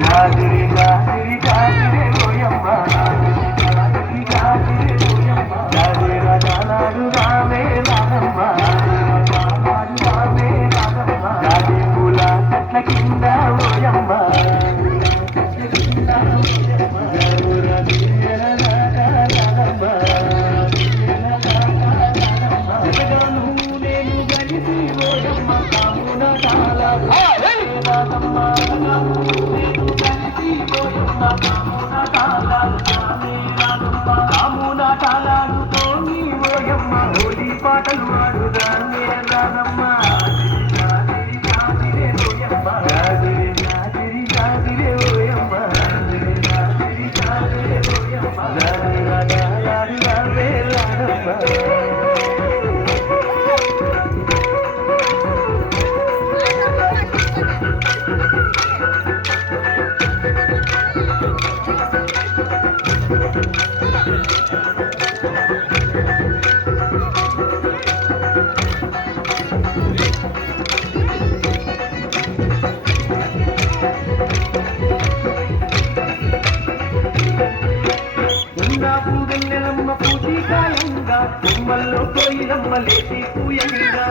జాజిరి జాజిరి జాజిరే ఓయమ్మ జాజిరి జాజిరే ఓయమ్మ జాజిర జానాడు రామే రానమ్మ జానాడు రామే రానమ్మ జాజి పూల చెట్ల కింద ఓయమ్మ పాటలు ఆడుదానే రానమ్మ జాజిరి జాజిరే ఓయమ్మ జాజిరి జాజిరి జాజిరే ఓయమ్మ జాజిరి జాజిరి జాజిరే ఓయమ్మ జాజిర జానాడు రామే రానమ్మ వెన్నెలమ్మ పూచికాయంగా కొమ్మల్లో కోయిలమ్మ లేచి పూయంగా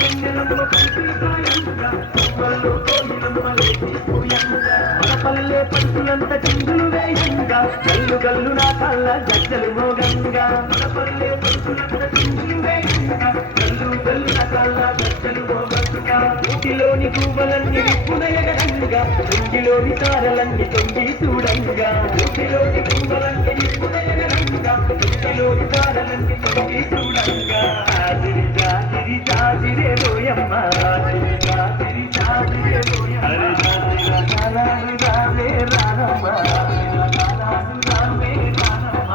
వెన్నెలమ్మ పూచికాయంగా కొమ్మల్లో కోయిలమ్మ లేచి పూయంగా మన పల్లె పంచులంత చిందులు వేయంగా గల్లు గల్లు నా కళ్ళ గజ్జలు మోగంగా మన పల్లె పంచులంత చిందులు వేయంగా గల్లు గల్లు నా కళ్ళ గజ్జలు మోగంగా ఊటిలోని పువ్వులన్నీ విప్పునయగంగా ఇంటిలోని తారలన్నీ తొంగి చూడంగా ఊటిలోని పువ్వులన్నీ విప్పునయగంగా ఇంటిలోని తారలన్నీ తొంగి చూడంగా జాజిరి జాజిరి జాజిరే ఓయమ్మ జాజిరి జాజిరి జాజిరే ఓయమ్మ జాజిర జానాడు రామే రానమ్మ జాజిర జానాడు రామే రానమ్మ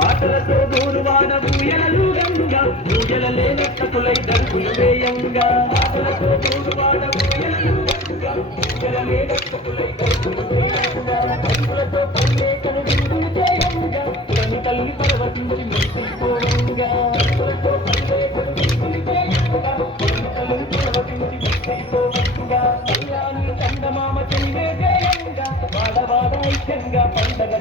ఆటలతో దూరువాడ ఊయలలు గంగా ఊయలలే నెట్టకులై దరుకులు వేయంగా ఆటలతో దూరువాడ ఊయలలు గంగా ఊయలలే నెట్టకులై దరుకులు వేయంగా కన్నులతో పల్లెకను విందులు చేయంగా కులని తల్లి పర్వతించి మురిసిపోవంగా కన్నులతో పల్లెకను విందులు చేయంగా కులని తల్లి పర్వతించి మురిసిపోవంగా కళ్యాణి చందమామ చెయ్యే చేయంగా వాడవాడ ఐక్యంగా పండగ